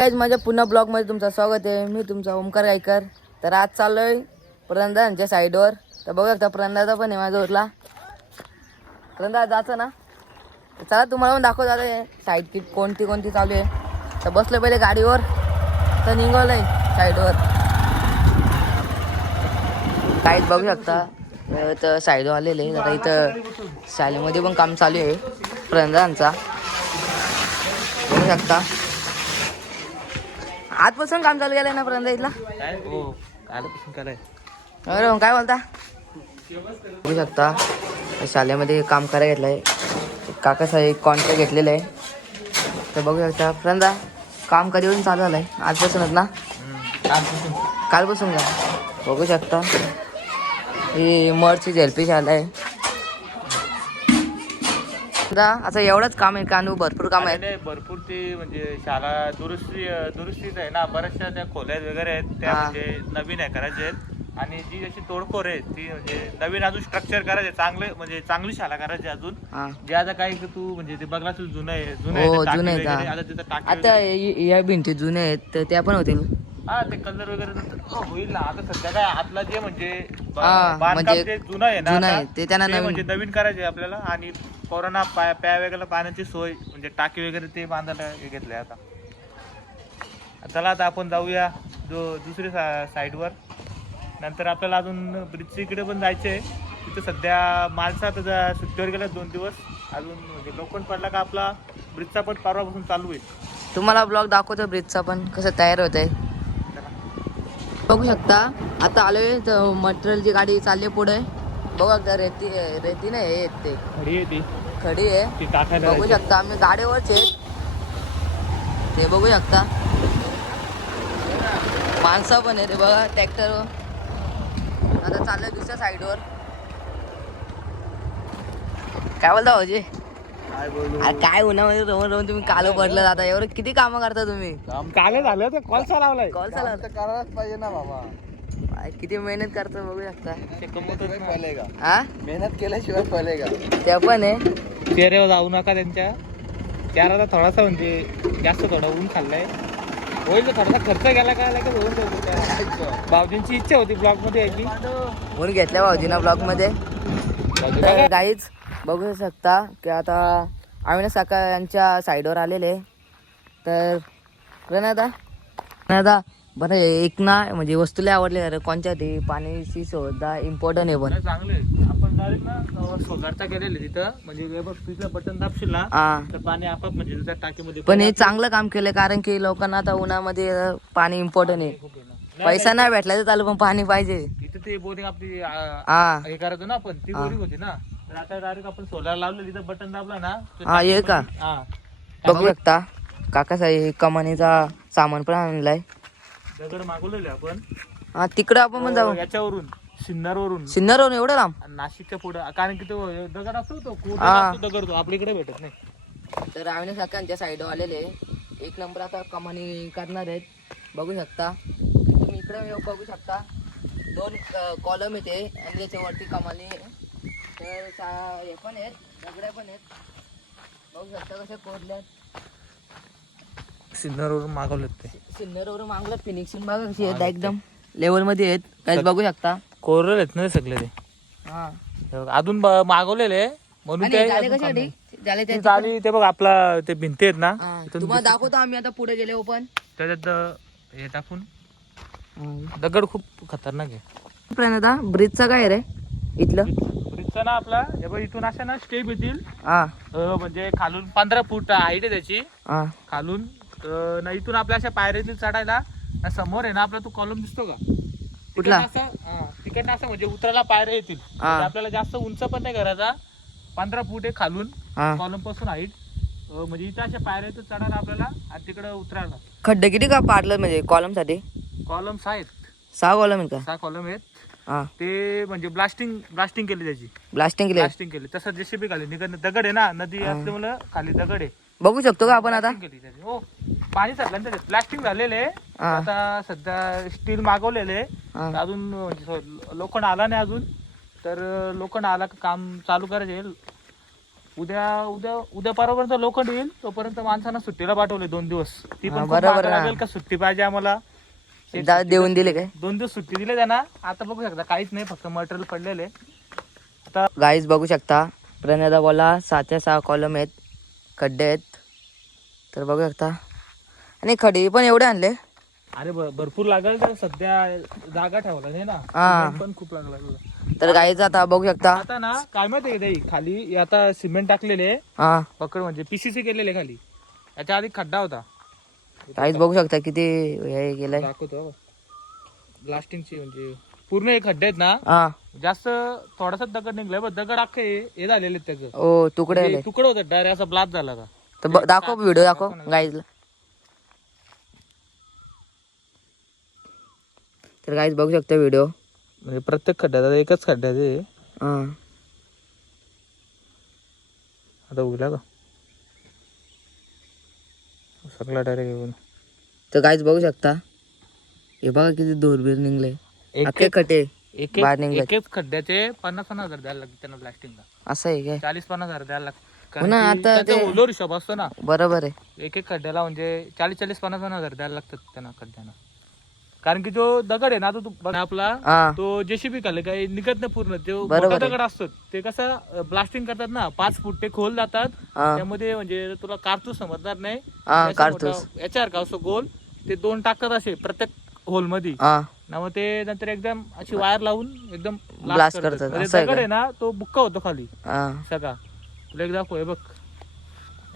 Guys माझ्या पुन्हा blog मध्ये तुमचं स्वागत आहे. मी तुमचा ओमकार गायकर. तर आज चाललोय प्रंदाच्या साईडवर. तर बघू शकता प्रंदाचा पण आहे माझ्या उरला. प्रंदा जायचं ना, चला तुम्हाला पण दाखवत आता साईड किट कोणती कोणती चालू आहे. तर बसलो पहिले गाडीवर, तर निघालोय साईडवर. काहीच बघू शकता तर साईडवर आलेले. आता इथं शाळेमध्ये पण काम चालू आहे प्रंदांचा, बघू शकता. आजपासून काम चालू केलंय ना प्रंदा इथला? अरे काय बोलता? बघू शकता शाळेमध्ये काम करायला घेतलंय काकासाहेब, कॉन्ट्रॅक्ट घेतलेलं आहे. तर बघू शकता प्रंदा काम कधीपासून चालू झालंय? आजपासूनच ना? कालपासून का? बघू शकता ही मडची झेलपी शाळा आहे. आता एवढंच काम आहे का? भरपूर काम आहे. भरपूर ती म्हणजे शाळा दुरुस्तीच आहे ना, बऱ्याचशा त्या खोल्या वगैरे आहेत त्या म्हणजे नवीन आहे करायचे आहेत. आणि जी अशी तोडफोड आहे ती म्हणजे नवीन अजून स्ट्रक्चर करायचे, चांगले म्हणजे चांगली शाळा करायची अजून. जे आता काही तू म्हणजे ते बघला तू जुनं आहे, आता या भिंती जुने आहेत तर त्या पण होतील. हा ते कलर वगैरे होईल ना. आता सध्या काय आतला जे म्हणजे बांधकाम जे जुनं आहे ना ते त्यांना म्हणजे नवीन करायचे आपल्याला. आणि कोरोना प्या वगैरे पाण्याची सोय म्हणजे टाकी वगैरे ते बांधायला घेतलंय. आता चला आता आपण जाऊया दुसऱ्या साईडवर. नंतर आपल्याला अजून ब्रिजच्या इकडे पण जायचं आहे. तिथं सध्या माणसं आता सुट्टीवर गेल्या 2 दिवस. अजून म्हणजे लोखंड पडला का आपला ब्रिजचा पण परवापासून चालू होईल. तुम्हाला ब्लॉग दाखवतो ब्रिजचा पण कसं तयार होत आहे. बघू शकता आता आलोय तर मटेरियलची गाडी चालली पुढे. बघू शकता रेती नाही ते खडी आहे. बघू शकता आम्ही गाडीवरच आहेत. ते बघू शकता माणसं पण आहे ते बघा ट्रॅक्टर. आता चाललंय दुसऱ्या साईडवर. काय बोलता भाऊजी? काय उन्हामध्ये राहून तुम्ही कालो पडलं. आता एवढं किती कामं करता तुम्ही? काल झालं तर कॉलसा लावलाय. कॉलसा करायलाच पाहिजे ना बाबा. किती मेहनत करतो बघू शकता. हा मेहनत केल्याशिवाय पळेगा. त्या पण आहे. चेहऱ्यावर जाऊ नका त्यांच्या. चेहऱ्याला थोडासा म्हणजे जास्त थोडा ऊन खाल्लाय. होईल तर थोडासा खर्च गेला का होऊन जाईल. भाऊजींची इच्छा होती ब्लॉग मध्ये यायची म्हणून घेतल्या भाऊजींना ब्लॉग मध्ये. काहीच बघू शकता की आता अविनाश काका यांच्या साईडवर आलेले. तर प्रणदा बरं एक ना म्हणजे वस्तू लय आवडले कोणत्या ते पाण्याची सुविधा इम्पॉर्टंट आहे. पण चांगले आपण डायरेक्ट ना सोलारचा केलेले तिथं म्हणजे तिथलं बटन दाबशील ना तर पाणी आपाप म्हणजे त्या टाकीमध्ये. पण हे चांगलं काम केलं कारण की लोकांना आता उन्हामध्ये पाणी इम्पॉर्टंट आहे. पैसा नाही भेटला तर चालू पण पाणी पाहिजे. इथे ते बोरिंग आपली हे करायचो ना आपण, ती बोरिंग होती ना. तर आता डायरेक्ट आपण सोलार लावलं तिथं बटन दाबला ना. हा ये का बघू शकता काकासाहेब कमानीचा सामान पण आणलाय. दगड मागवलेले आपण. हा तिकडं आपण पण जाऊ. याच्यावरून सिन्नरवरून एवढं लांब नाशिकच्या पुढं. कारण की तो दगड असतो तो दगड तो आपल्याकडे भेटत नाही. तर अविनाश काकांच्या साईड आलेले एक नंबर आता कमानी करणार आहेत. बघू शकता तुम्ही इकडे बघू शकता 2 कॉलम येते आणि त्याच्यावरती कमानी. तर हे पण आहेत दगड्या पण आहेत. बघू शकता कसे कोरल्यात. सिन्नरवरून मागवलेत ते. सिन्नरवरून मागवलं. फिनिशिंग बघा कशी आहेत एकदम लेवल मध्ये आहेत. काहीच बघू शकता कोरल आहेत ना सगळे ते. हा अजून मागवलेले म्हणून ते झाली. ते बघ आपला ते भिंती आहेत ना तुम्हाला दाखवतो आम्ही आता पुढे गेले पण त्याच्यात हे टाकून. दगड खूप खतरनाक आहे. प्रणदा ब्रिजचा काय रे इथलं? ब्रिजचा ना आपला हे बघ इथून अशा ना स्टेप येतील. हा म्हणजे खालून 15 फूट हाईट आहे त्याची. खालून ना इथून आपल्या अशा पायऱ्यातील चढायला समोर आहे ना आपला तो कॉलम दिसतो का कुठला? तिकडनं असं म्हणजे उतरायला पायऱ्या येतील. आपल्याला जास्त उंच पण नाही करायचा. 15 फूट आहे खालून कॉलम पासून हाईट. म्हणजे इथं अशा पायऱ्या चढायला आपल्याला आणि तिकडे उतरायला. खड्डे किती का पाडलं म्हणजे कॉलम साठी? कॉलम्स आहेत 6 कॉलम आहेत का? 6 कॉलम आहेत. ते म्हणजे ब्लास्टिंग केली त्याची. ब्लास्टिंग केली तसं जेसीबी खाली निघत. दगड आहे ना नदी असल्यामुळे खाली दगड आहे. बघू शकतो का आपण आता? हो पाणी साठलं त्याच्यात. प्लास्टिक झालेले आता सध्या स्टील मागवलेले. अजून लोखंड आला नाही अजून. तर लोखंड आला काम चालू करायचे. उद्या उद्या उद्या परवापर्यंत लोखंड येईल, तोपर्यंत माणसांना सुट्टीला पाठवले 2 दिवस. ती पण खूप बरोबर महाग ना. लागेल का सुट्टी पाहिजे आम्हाला. देऊन दिले काय 2 दिवस सुट्टी दिली त्यांना. आता बघू शकता काहीच नाही, फक्त मटेरियल पडलेले. आता गाईज बघू शकता प्रणयदा बोला 6 कॉलम आहेत, खड्डे आहेत. तर बघू शकता आणि खडी पण एवढे आणले. अरे भरपूर लागेल, तर सध्या जागा ठेवला नाही ना, हा. सिमेंट पण खूप लागला. तर गाईज आता बघू शकता. आता ना काय माहिती आहे खाली आता सिमेंट टाकलेले हा पकड म्हणजे पीसीसी केलेले खाली. याच्या आधी खड्डा होता. गाईज बघू शकता किती हे केलंय. दाखवतो ब्लास्टिंगची, म्हणजे पूर्ण एक खड्डे आहेत ना. हा जास्त थोडासा दगड निघलाय, पण दगड अख्खे हे झालेले आहेत त्याचं. ओ तुकडे आले. तुकडं होतं डायरेक्ट, असा ब्लास्ट झाला का. तर दाखव व्हिडिओ दाखव गाईजला. तर गाईज बघू शकता व्हिडिओ. म्हणजे प्रत्येक खड्ड्यात एकच खड्ड्यात आहे. हा आता उगला का सगळा डायरेक्ट येऊन. तर गाईज बघू शकता हे बघा किती दूरबीर निघले. अख्खे एक खटे एक बाहेर निघले. एकच खड्ड्याचे 50-50 हजार द्यायला लागते त्यांना ब्लास्टिंगला. असं आहे काय. 40-50 हजार द्यायला लागते. हो ना, आता ते- ओलोर हिशोब असतो ना. बरोबर आहे. एक खड्ड्याला म्हणजे 40-50 हजार द्यायला लागतात त्यांना खड्ड्याला. कारण की जो दगड आहे ना, तो बघ आपला हा तो जेसीबी खाली काही निघत नाही पूर्ण. तो बरोबर मोठा आहे. दगड असतो, ते कसं ब्लास्टिंग करतात ना, 5 फूट ते खोल जातात. हा त्यामध्ये म्हणजे तुला कारतूस समजणार नाही. हा याचा कारतूस. मोठा याच्यासारखा असतो गोल, ते 2 टाकतात असे प्रत्येक होल मध्ये. हा ना मग ते नंतर एकदम अशी वायर लावून एकदम Blast करतात. करतात. म्हणजे असं आहे दगड का? आहे ना, तो बुक्का होतो खाली हा सगळा. तुला एक दाखव, हे बघ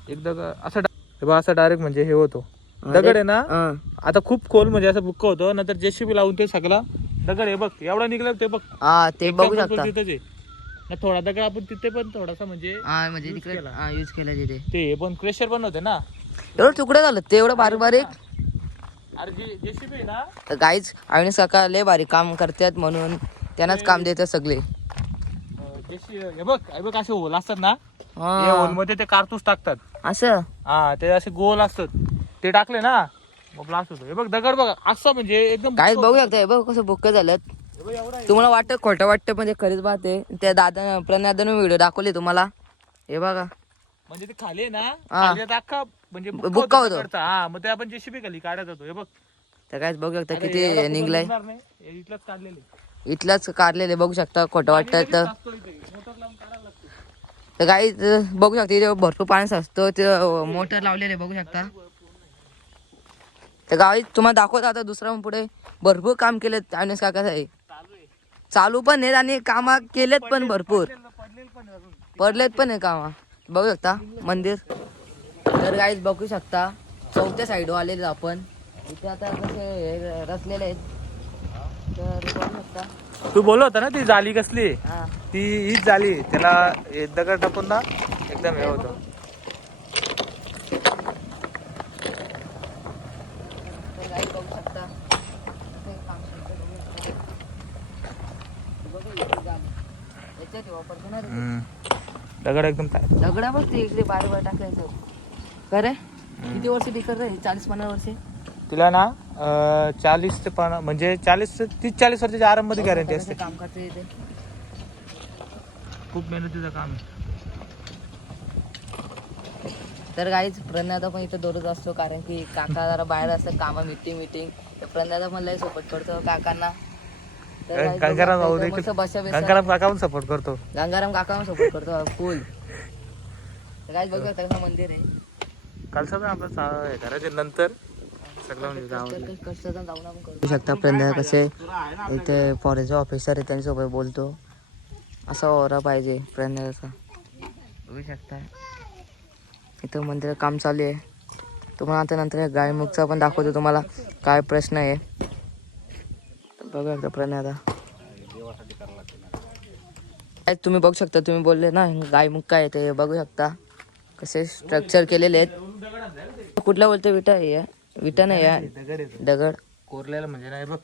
एकदा असं हे बघ, असं डायरेक्ट म्हणजे हे होतो दगड आहे ना. हा. आता खूप खोल म्हणजे असं बुक्का होतं, नंतर जेसीबी लावून ते सगळा दगड हे बघ एवढा निघला ते बघ. हा ते बघू Example शकता. तिथंच आहे ना, थोडा दगड आपण तिथे पण थोडासा म्हणजे हा म्हणजे use तिकडे केला. यूज केला तिथे. ते पण क्रेशर पण होते ना. एवढं तुकडे झालं ते एवढं बारीक बारीक. अरे जेसीबी आहे ना, तर गाईज अविनाश काका लय भारी काम करतात म्हणून त्यांनाच काम देतात सगळे. हे बघ असे होल असतात ना, हा या होल मध्ये ते कारतूस टाकतात. असं हा ते असे गोल असतात, ते टाकले ना मग ब्लास्ट होतो. हे बघ दगड बघ असं म्हणजे एकदम गाईज बघू शकता. हे बघ कसं बुक्क झालं. तुम्हाला वाटतं खोटं वाटतं पण ते खरीच बात आहे. त्या दादा प्रणयादाने व्हिडिओ दाखवले तुम्हाला. हे बघा म्हणजे ते खाली आहे ना, हा. खाली आता अख्खा म्हणजे बुक्का होतो. दगडचा. हा मग ते आपण जेसीबी खाली काढत होतो. हे बघ तर गाईज बघू शकता अरे किती एवढा कुठं निघलंय. निघणार नाही, हे इथलंच काढलेले. इथलाच काढलेले बघू शकता. खोटं वाटतं तर असतो इथे, मोटर लावून काढायला लागतो. तर गाईज बघू शकता इथे भरपूर पाणी साचतं. ते मोटर लावलेले बघू शकता. तर गाईज तुम्हाला दाखवत आता दुसरा पुढे भरपूर काम केलेत अविनाश काका साहेब. चालू आहे. चालू पण आहेत आणि कामा केलेत पण भरपूर. पडलेलं पण अजून. पडलेत पण आहे कामा. बघू शकता मंदिर. तर गाईज बघू शकता 4थ्या साईडवर आलेले आपण. इथे आता कसे हे रचलेले आहेत. तर बघू शकता. तू बोललो होता ना ती जाली कसली, हा ती हीच जाली. त्याला हे दगड टाकून ना एकदम हे होतं. तर गाईज बघू शकता. इथे काम करतात, बघू शकता. बघू इथे जाम. याच्यात वापरतो ना रे. दगड एकदम दगडा बघ ते इकडे बाहेर बाहेर टाकायचं. खरे किती वर्ष टिकत रे? 40-50 वर्ष. तिला ना 40 ते 50 म्हणजे 30-40 वर्षाच्या आराममध्ये गॅरंटी असते. काम करते इथे. खूप मेहनतीचं काम आहे. तर गाईच प्रणयदा पण इथे दररोज असतो कारण की काका जरा बाहेर असतं कामा मीटिंग. तर प्रणयदा पण लय सपोर्ट करतो काकांना. तर guys बघू गंगाराम आता भाऊ इथं देखील मस्त बसा-बसा. गंगाराम काका पण सपोर्ट करतो. गंगाराम काका पण सपोर्ट करतो फुल. तर गाईच बघू शकता कसं मंदिर आहे. काल सगळं आपलं घराच्या नंतर सगळं म्हणजे गावात कष्टाचा जाऊन आपण करू शकता. प्रणय कसे इथे फॉरेस्ट ऑफिसर आहे त्यांच्यासोबत बोलतो. असा ओरा पाहिजे प्रणयाचा. बघू शकता इथं मंदिरात काम चालू आहे. तुम्हाला आता नंतर गायमुखचा पण दाखवतो तुम्हाला काय प्रश्न आहे. बघू शकता प्रणयाला. तुम्ही बघू शकता. तुम्ही बोलले ना गायमुख काय ते बघू शकता कसे स्ट्रक्चर केलेले आहेत. कुठला बोलतो विटा आहे? विटा नाही आहे, दगड कोरलेला म्हणजे नाही बघ.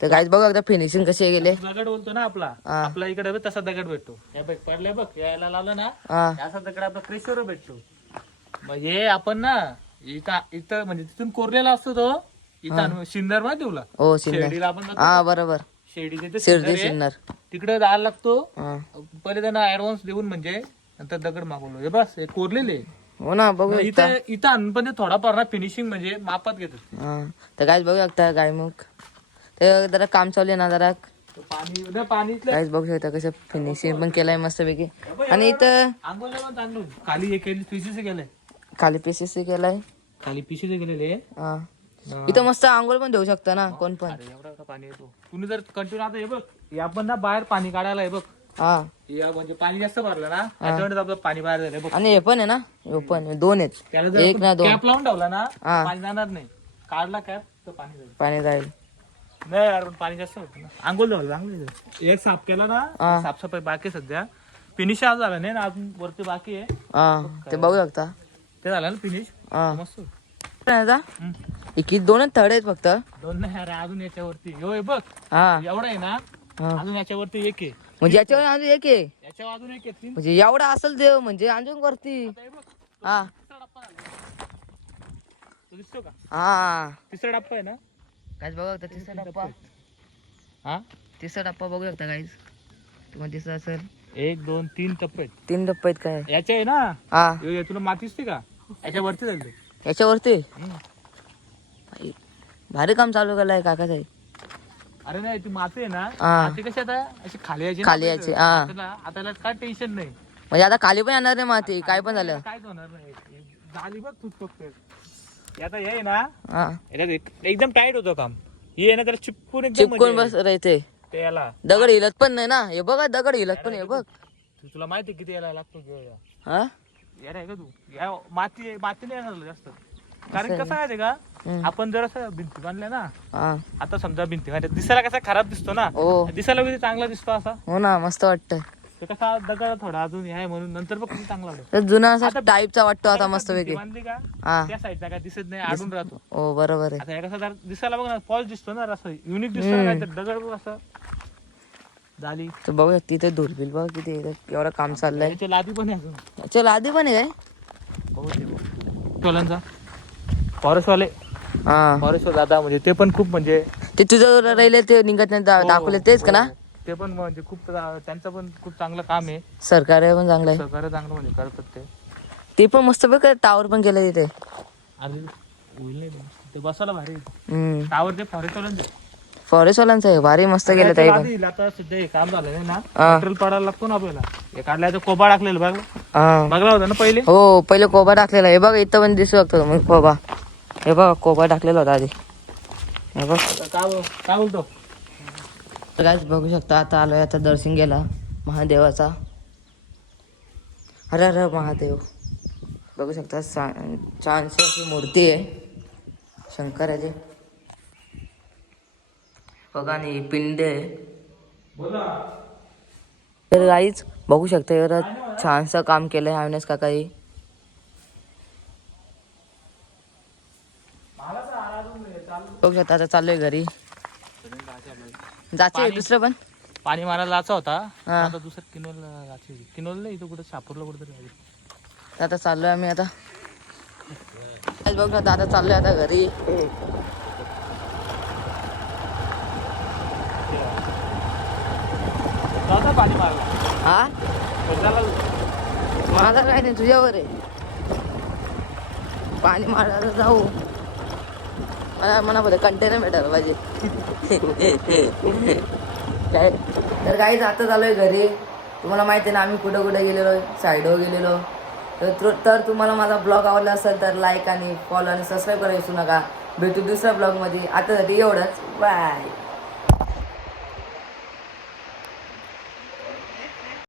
तर गाईज बघू एकदा फिनिशिंग कसे गेले. दगड बोलतो ना आपला, हा. आपला इकडे बघ तसा दगड भेटतो. हे बघ पडलाय बघ, यायला लावलं ना हा असा दगड आपला क्रेशर भेटतो. मग हे आपण ना इथं म्हणजे तिथून कोरलेला असतो तो. इथं सिन्नर माहिती तुला? हो सिन्नर. शिर्डीला आपण जातो. हा बरोबर. शिर्डी तिथे शिर्डी सिन्नर. तिकडे जायला लागतो. हा पहिले त्यांना ऍडव्हान्स देऊन म्हणजे नंतर दगड मागवलो हे बस हे कोरलेले हो ना बघू शकता. इथं इथं आणून पण ते थोडाफार ना फिनिशिंग म्हणजे मापात घेतात. हा तर गाईज बघू शकता गायमुख ते जरा काम चालू आहे ना जरा पाणी गाईज बघू शकता कसं फिनिशिंग पण केलंय मस्त पैकी. आणि इथं आंघोळला पण चांगलं खाली एक पीसीसी गेलंय खाली पीसीसी केलाय. खाली पीसीसी गेलेले. हा इथं मस्त आंघोळ पण देऊ शकता ना कोण पण. एवढा पाणी येतो तुम्ही जर कंटिन्यू आता हे बघ या पण ना बाहेर पाणी काढायला हे बघ हा या म्हणजे पाणी जास्त भरलं ना त्याच्यामुळे आपलं पाणी बाहेर झालं बघ. आणि हे पण आहे ना हे पण दोन आहेत. त्याला जर एक ना दोन कॅप लावून ठेवला ना हा. पाणी जाणार नाही. काढला कॅप तर पाणी जाईल. पाणी जाईल. नाही यार पण पाणी जास्त होतं ना. आंघोळ झालं चांगलं एक साफ केला ना साफसफाई बाकी सध्या फिनिश आज झालं नाही ना अजून वरती बाकी आहे. हा ते बघू शकता. ते झालं ना फिनिश हा मस्त. किती दोनच थड आहेत फक्त. दोन नाही यार अजून याच्यावरती हे बघ हा एवढं आहे ना हा. अजून याच्यावरती एक आहे. म्हणजे याच्यावर अजून एक आहे याच्यावर अजून एक आहे. तीन म्हणजे एवढा असेल देव म्हणजे अजून वरती. हे बघ हा तिसरा डप्पा झाला. तो दिसतो का हा तिसरा डप्पा आहे ना. गाईज बघू शकता तिसरा टप्पा. हा तिसरा टप्पा बघू शकता गाईज तुम्हाला दिसत असेल. 1 2 3 टप्पे आहेत. 3 टप्पे आहेत काय. याचे आहे ना हा तुला माती दिसते का याच्यावरती जाईल ते. याच्यावरती भाई, भारी काम चालू केलंय काकाच आहे. अरे नाही ती माती आहे ना हा. माती कशी आता अशी खाली यायची खाली यायची, हा. आता याला काय टेन्शन नाही. म्हणजे आता खाली पण येणार नाही माती काय पण झालं. काहीच होणार नाही. झाली बघ तूच फक्त हे आता हे आहे ना हा याच्यात एकदम टाईट होतं काम. हे आहे ना त्याला चिपकून एकदम चिपकून म्हणजे बस राहते. ते याला दगड हिलत पण नाही ना हे बघा दगड हिलत पण हे बघ. तुला माहिती किती याला लागतो वेळ. हा यार आहे का तू या माती नाही येणार जास्त. कारण कसं आहे का आपण जर असं भिंती बांधल्या ना हा आता समजा भिंती बांधल्या दिसायला कसा खराब दिसतो ना हो दिसायला किती चांगला दिसतो असा. हो ना मस्त वाटतंय. ते कसा दगड थोडा अजून हे आहे म्हणून नंतर बघ किती चांगला वाटतो. तर जुना असा टाईपचा वाटतो आता मस्त भिंती पैकी. बांधली का हा त्या साईडला काय दिसत नाही आडून राहतो. हो बरोबर आहे. आता हे कसं जरा दिसायला बघ ना पॉज दिसतो ना असं युनिक दिसतो ना काहीतरी दगड बघ असं झाली. तर बघूया तिथे दुर्बिल बघ किती एवढं काम चाललंय. याची लादी पण आहे अजून. चल आधी पण आहे टोलांचा फॉरेस्टवाले हा फॉरेस्ट दादा म्हणजे ते पण खूप म्हणजे ते तुझं राहिले ते निघत नाही दाखवले तेच का ना. ते पण म्हणजे खूप त्यांचं पण खूप चांगलं काम आहे. सरकार पण चांगलं आहे. सहकार्य चांगलं म्हणजे करतात ते. ते पण मस्त बघ टावर पण केलं तिथे. अरे होईल नाही ते बसायला भारी हम्म टावर ते फॉरेस्टवाल्यांचे. फॉरेस्ट वाल्यांचं आहे भारी मस्त केलं ते पण. आता सध्या हे काम झालं नाही ना हा. पेट्रोल पडायला लागतो ना आपल्याला. हे काढल्या तर कोबा टाकलेलं बघ हा बघला होता ना पहिले. हो पहिले कोबा टाकलेला हे बघ इथं पण दिसू शकतो तुम्ही कोबा. हे बघ कोबा टाकलेला होता आधी हे बघ. काय बोलतो तर काय बघू शकता आता आलोय आता दर्शन गेला महादेवाचा. अरे अरे महादेव बघू शकता छानशी अशी मूर्ती आहे शंकराची बघा आणि पिंड आहे. तर गाईच बघू शकता एवढं छानसं काम केलंय अविनाश काकाई. बघू शकता आता चाललोय घरी जायचंय दुसरं पण पाणी मारायला जायचा होता हा. आता दुसरं किनोलला जायचं. किनोलला इथं कुठं सापूरला कुठं आता चाललोय आम्ही आता. बघ ना आता चाललोय आता घरी. पाणी मारला हा माझा काय नाही तुझ्यावर आहे. पाणी मारायला जाऊ मला मनामध्ये कंटेनर भेटायला पाहिजे. काय तर काही आता चालूय घरी. तुम्हाला माहिती आहे ना आम्ही कुठं कुठं गेलेलो साईडवर गेलेलो. तर तुम्हाला माझा ब्लॉग आवडला असेल तर लाईक आणि फॉलो आणि सबस्क्राईब करायला विसरू नका. भेटू दुसऱ्या ब्लॉगमध्ये. आतासाठी एवढंच बाय.